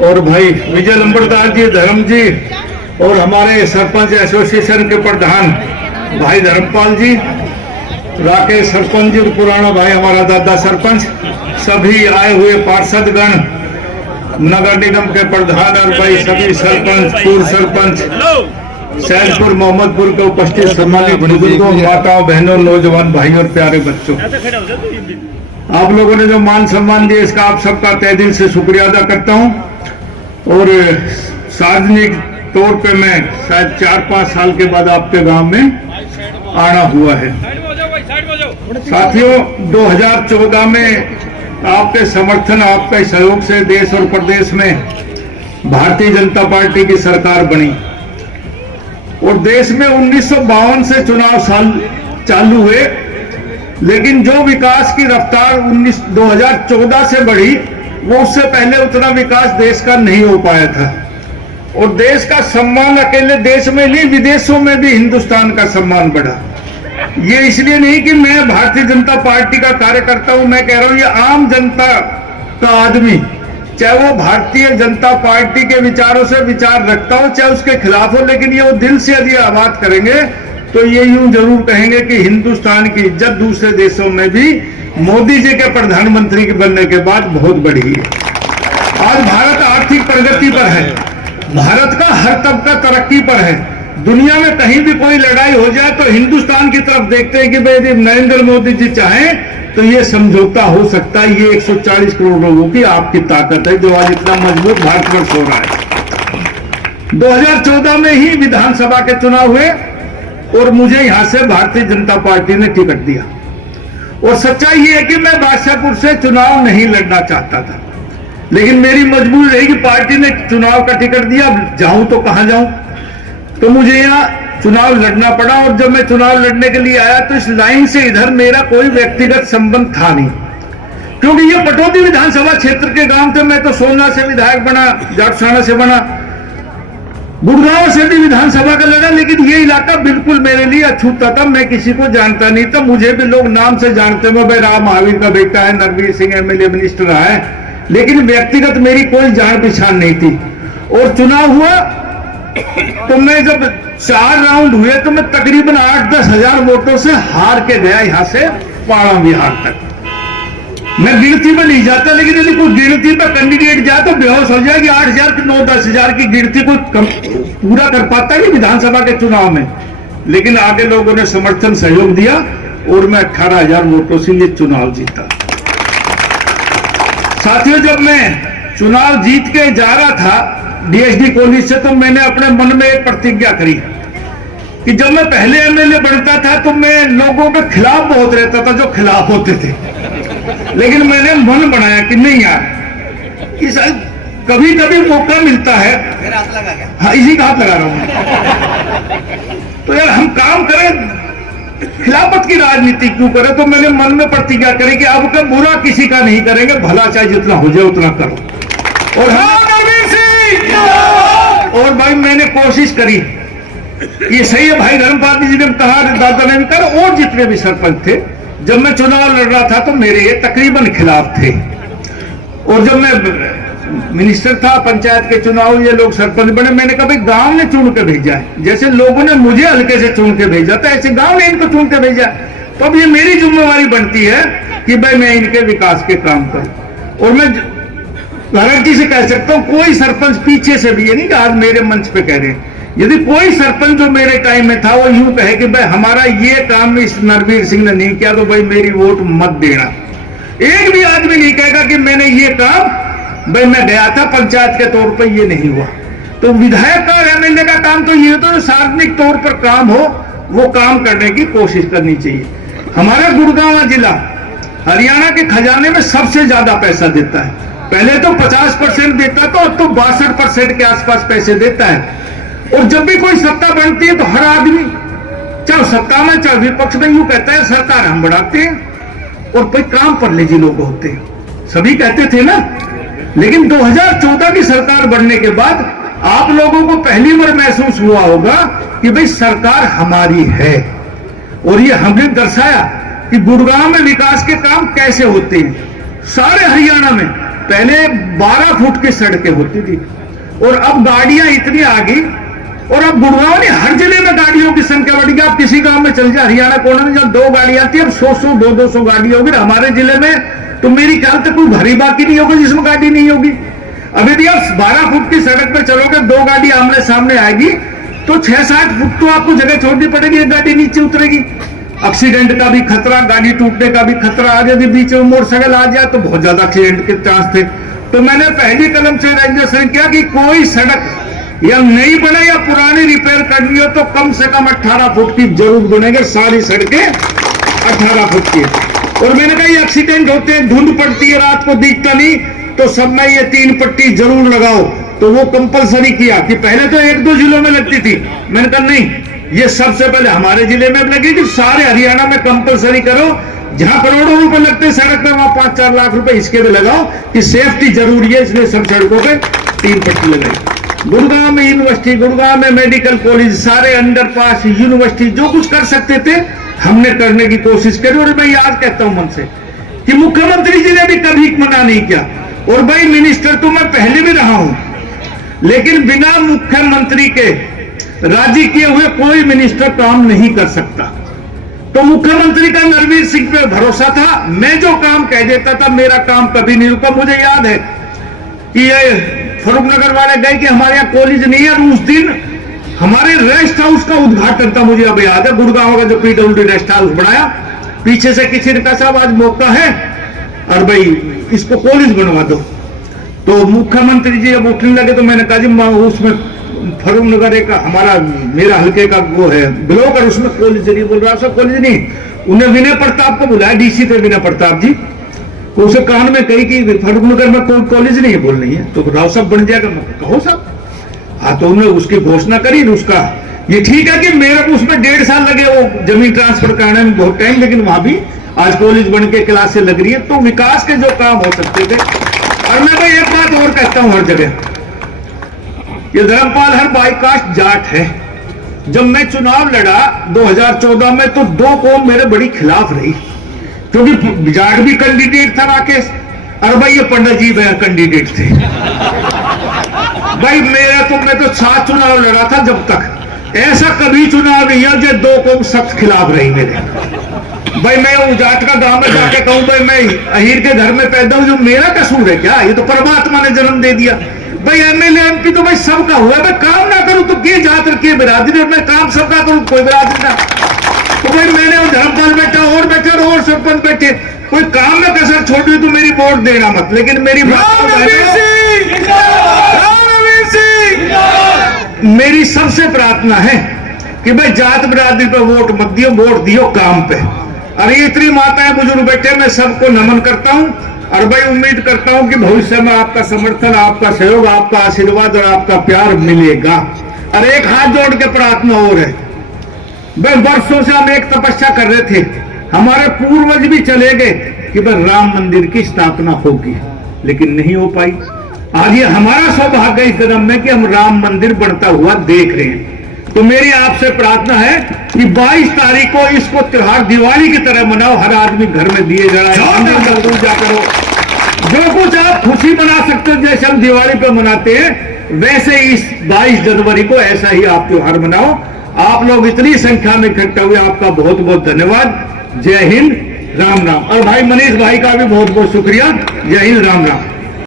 और भाई विजय लंबड़दार जी, धर्म जी, और हमारे सरपंच एसोसिएशन के प्रधान भाई धर्मपाल जी, राकेश सरपंच जी, पुराना भाई हमारा दादा सरपंच, सभी आए हुए पार्षदगण, नगर निगम के प्रधान और भाई सभी सरपंच, पूर्व सरपंच, सैदपुर मोहम्मदपुर के उपस्थित सम्मानित बुजुर्गों, माताओं, बहनों, नौजवान भाई और प्यारे बच्चों, आप लोगों ने जो मान सम्मान दिया इसका आप सबका तहे दिल से शुक्रिया अदा करता हूं। और सार्वजनिक तौर पे मैं शायद 4-5 साल के बाद आपके गांव में आना हुआ है। साथियों, 2014 में आपके समर्थन, आपके सहयोग से देश और प्रदेश में भारतीय जनता पार्टी की सरकार बनी और देश में 1952 से चुनाव साल चालू हुए, लेकिन जो विकास की रफ्तार 2014 से बढ़ी वो उससे पहले उतना विकास देश का नहीं हो पाया था। और देश का सम्मान अकेले देश में नहीं, विदेशों में भी हिंदुस्तान का सम्मान बढ़ा। ये इसलिए नहीं कि मैं भारतीय जनता पार्टी का कार्यकर्ता हूं, मैं कह रहा हूं ये आम जनता का आदमी, चाहे वो भारतीय जनता पार्टी के विचारों से विचार रखता हो, चाहे उसके खिलाफ हो, लेकिन ये वो दिल से यदि बात करेंगे तो ये यूं जरूर कहेंगे कि हिंदुस्तान की इज्जत दूसरे देशों में भी मोदी जी के प्रधानमंत्री के बनने के बाद बहुत बढ़ी है। आज भारत आर्थिक प्रगति पर है, भारत का हर तबका तरक्की पर है। दुनिया में कहीं भी कोई लड़ाई हो जाए तो हिंदुस्तान की तरफ देखते हैं कि भाई यदि नरेंद्र मोदी जी चाहें तो ये समझौता हो सकता है। ये 140 करोड़ लोगों की आपकी ताकत है जो आज इतना मजबूत भारतवर्ष हो रहा है। 2014 में ही विधानसभा के चुनाव हुए और मुझे यहां से भारतीय जनता पार्टी ने टिकट दिया। और सच्चाई ये है कि मैं बादशाहपुर से चुनाव नहीं लड़ना चाहता था, लेकिन मेरी मजबूरी रही कि पार्टी ने चुनाव का टिकट दिया, अब जाऊं तो कहां जाऊं, तो मुझे यहाँ चुनाव लड़ना पड़ा। और जब मैं चुनाव लड़ने के लिए आया तो इस लाइन से इधर मेरा कोई व्यक्तिगत संबंध था नहीं, क्योंकि ये पटौदी विधानसभा क्षेत्र के गांव थे। मैं तो सोलना से विधायक बना, जाटसाना से बना, गुड़गांव से भी विधानसभा का लड़ा, लेकिन ये इलाका बिल्कुल मेरे लिए अछूता था। मैं किसी को जानता नहीं था, मुझे भी लोग नाम से जानते थे, भाई राम महावीर का बेटा है, नरवीर सिंह एमएलए मिनिस्टर रहा है, लेकिन व्यक्तिगत मेरी कोई जान पहचान नहीं थी। और चुनाव हुआ तो मैं जब 4 राउंड हुए तो मैं तकरीबन 8-10 हजार वोटों से हार के गया यहां से पाड़ा बिहार तक। मैं गिनती में नहीं जाता, लेकिन यदि कोई गिनती पर कैंडिडेट जाए तो बेहोश हो जाए कि 8,000 की 9-10 हजार की गिनती कोई पूरा कर पाता है विधानसभा के चुनाव में। लेकिन आगे लोगों ने समर्थन सहयोग दिया और मैं 18,000 वोटों से ये चुनाव जीता। साथियों, जब मैं चुनाव जीत के जा रहा था डीएसडी कॉलेज से, तो मैंने अपने मन में एक प्रतिज्ञा करी कि जब मैं पहले एमएलए बनता था तो मैं लोगों के खिलाफ बहुत रहता था, जो खिलाफ होते थे, लेकिन मैंने मन बनाया कि नहीं यार, इस कभी कभी मौका मिलता है, हाँ इसी का हाथ लगा रहा हूं, तो यार हम काम करें, खिलाफत की राजनीति क्यों करें। तो मैंने मन में प्रतिज्ञा करी कि अब का बुरा किसी का नहीं करेंगे, भला चाहे जितना हो जाए उतना करो। और भाई मैंने कोशिश करी, ये सही है भाई धर्मपाल जी ने कहा, दादा ने भी कहा, और जितने भी सरपंच थे जब मैं चुनाव लड़ रहा था तो मेरे ये तकरीबन खिलाफ थे। और जब मैं मिनिस्टर था, पंचायत के चुनाव ये लोग सरपंच बने, मैंने कहा भाई गांव ने चुन के भेजा है, जैसे लोगों ने मुझे हल्के से चुन के भेजा था ऐसे गांव ने इनको चुन के भेजा, तो अब ये मेरी जिम्मेवारी बनती है कि भाई मैं इनके विकास के काम करूं। और मैं गारंटी से कह सकता हूं कोई सरपंच पीछे से भी, ये नहीं कि आज मेरे मंच पे कह रहे हैं, यदि कोई सरपंच जो मेरे टाइम में था वो यूं कहे कि भाई हमारा ये काम इस नरवीर सिंह ने नहीं किया तो भाई मेरी वोट मत देना, एक भी आदमी नहीं कहेगा कि मैंने ये काम, भाई मैं गया था पंचायत के तौर पर ये नहीं हुआ। तो विधायक का और एमएलए का काम तो ये तो सार्वजनिक तौर पर काम हो वो काम करने की कोशिश करनी चाहिए। हमारा गुड़गांव जिला हरियाणा के खजाने में सबसे ज्यादा पैसा देता है, पहले तो 50% देता था, अब तो 62% के आसपास पैसे देता है। और जब भी कोई सत्ता बनती है तो हर आदमी, चाहे सत्ता में चाहे विपक्ष में, यूं कहता है सरकार हम बढ़ाते हैं और कोई काम पर लेजी लोग होते हैं, सभी कहते थे ना। लेकिन 2014 की सरकार बनने के बाद आप लोगों को पहली बार महसूस हुआ होगा कि भाई सरकार हमारी है, और ये हमने दर्शाया कि गुड़गांव में विकास के काम कैसे होते हैं। सारे हरियाणा में पहले 12 फुट की सड़कें होती थी और अब गाड़ियां इतनी आ गई, और अब गुड़गांव ने हर जिले में गाड़ियों की संख्या बढ़ गई। आप किसी गांव में चल जाए हरियाणा कोने में, जब 2 गाड़ी आती है अब 100 200 गाड़ी होगी। हमारे जिले में तो मेरी ख्याल तक कोई भरी बाकी नहीं होगी जिसमें गाड़ी नहीं होगी। अब यदि आप 12 फुट की सड़क पर चलोगे, 2 गाड़ी आमने सामने आएगी तो 6-7 फुट तो आपको जगह छोड़नी पड़ेगी, एक गाड़ी नीचे उतरेगी। एक्सीडेंट का भी खतरा, गाड़ी टूटने का भी खतरा, यदि बीच में मोटरसाइकिल आ जाए तो बहुत ज्यादा एक्सीडेंट के चांस थे। तो मैंने पहली कलम से रेगुलेशन किया कि कोई सड़क या नई बने या पुरानी रिपेयर करनी हो तो कम से कम 18 फुट की जरूर बनेंगे, सारी सड़कें 18 फुट की। और मैंने कहा ये एक्सीडेंट होते हैं, धुंध पड़ती है, रात को दिखता नहीं, तो सब में ये 3 पट्टी जरूर लगाओ। तो वो कंपलसरी किया कि पहले तो 1-2 जिलों में लगती थी, मैंने कहा नहीं, ये सबसे पहले हमारे जिले में लगी कि सारे हरियाणा में कंपलसरी करो। जहां करोड़ों रुपए लगते सड़क में, वहां 5-4 लाख रुपए इसके भी लगाओ कि सेफ्टी जरूरी है, इसलिए सब सड़कों पे 3 पट्टी लगाई। गुड़गांव में यूनिवर्सिटी, गुड़गांव में मेडिकल कॉलेज, सारे अंडरपास, यूनिवर्सिटी, जो कुछ कर सकते थे हमने करने की कोशिश करी। और मैं याद कहता हूं मन से कि मुख्यमंत्री जी ने भी कभी मना नहीं किया। और भाई मिनिस्टर तो मैं पहले भी रहा हूं, लेकिन बिना मुख्यमंत्री के राजी किए हुए कोई मिनिस्टर काम नहीं कर सकता। तो मुख्यमंत्री का नरवीर सिंह पे भरोसा था, मैं जो काम कह देता था मेरा काम कभी नहीं रुका। मुझे याद है कि ये फरूखनगर वाले गए कि हमारे यहाँ कॉलेज नहीं है, और उस दिन हमारे रेस्ट हाउस का उद्घाटन था, मुझे अब याद है, गुड़गांव का जो PWD रेस्ट हाउस बनाया, पीछे से किसी ने कहा साहब आज मौका है और भाई इसको कॉलेज बनवा दो। तो मुख्यमंत्री जी जब उठने लगे तो मैंने कहा जी उसमें फरूखनगर एक हमारा मेरा हल्के का वो है ब्लॉक, और उसमें कॉलेज नहीं बोल रहा, सब कॉलेज नहीं। उन्हें विनय प्रताप को बुलाया, DC थे विनय प्रताप जी, तो उसे कान में कही कि फरूखनगर में कोई कॉलेज नहीं बोल रही है, तो राव साहब बन जाएगा। कहो साहब, हाँ, तो उन्होंने उसकी घोषणा करी। उसका ये ठीक है कि मेरे को उसमें 1.5 साल लगे वो जमीन ट्रांसफर कराने में, बहुत टाइम, लेकिन वहां भी आज कॉलेज बन के क्लासें लग रही है। तो विकास के जो काम हो सकते थे। और मैं भाई एक बात और कहता हूं हर जगह, ये धर्मपाल हर बाईकास्ट जाट है। जब मैं चुनाव लड़ा 2014 में तो 2 कौम मेरे बड़ी खिलाफ रही, क्योंकि जाट भी कैंडिडेट था राकेश, और भाई ये पंडित जी कैंडिडेट थे। भाई मैं तो 7 चुनाव लड़ा था, जब तक ऐसा कभी चुनाव नहीं है जो 2 कौम सख्त खिलाफ रही मेरे। भाई मैं उजाट का गांव में जाके कहूं भाई मैं अहीर के घर में पैदा हूं, जो मेरा कसूर है क्या? ये तो परमात्मा ने जन्म दे दिया। भाई MLA MP तो भाई सबका हुआ है, मैं काम ना करूं तो के जात के बिरादरी, और मैं काम सबका करूं कोई बिरादरी ना। तो भाई मैंने वो धर्मपाल बैठा और सरपंच बैठे, कोई काम में कसर छोड़ी तो मेरी वोट देना मत, लेकिन मेरी मेरी सबसे प्रार्थना है कि भाई जात बिरादरी पे वोट मत दियो, वोट दियो काम पे। और ये इतनी माताएं बुजुर्ग बैठे, मैं सबको नमन करता हूं, और भाई उम्मीद करता हूं कि भविष्य में आपका समर्थन, आपका सहयोग, आपका आशीर्वाद और आपका प्यार मिलेगा। और एक हाथ जोड़ के प्रार्थना और है, भाई वर्षों से हम एक तपस्या कर रहे थे, हमारे पूर्वज भी चले गए कि भाई राम मंदिर की स्थापना होगी, लेकिन नहीं हो पाई। आज ये हमारा सौभाग्य इस कदम में कि हम राम मंदिर बनता हुआ देख रहे हैं। तो मेरी आपसे प्रार्थना है कि 22 तारीख को इसको त्योहार दिवाली की तरह मनाओ, हर आदमी घर में दिए जलाए, मंदिर में पूजा करो, जो कुछ आप खुशी मना सकते हो, जैसे हम दिवाली पे मनाते हैं वैसे इस 22 जनवरी को ऐसा ही आप त्योहार मनाओ। आप लोग इतनी संख्या में इकट्ठा हुए, आपका बहुत बहुत धन्यवाद। जय हिंद, राम राम। और भाई मनीष भाई का भी बहुत बहुत शुक्रिया। जय हिंद, राम राम।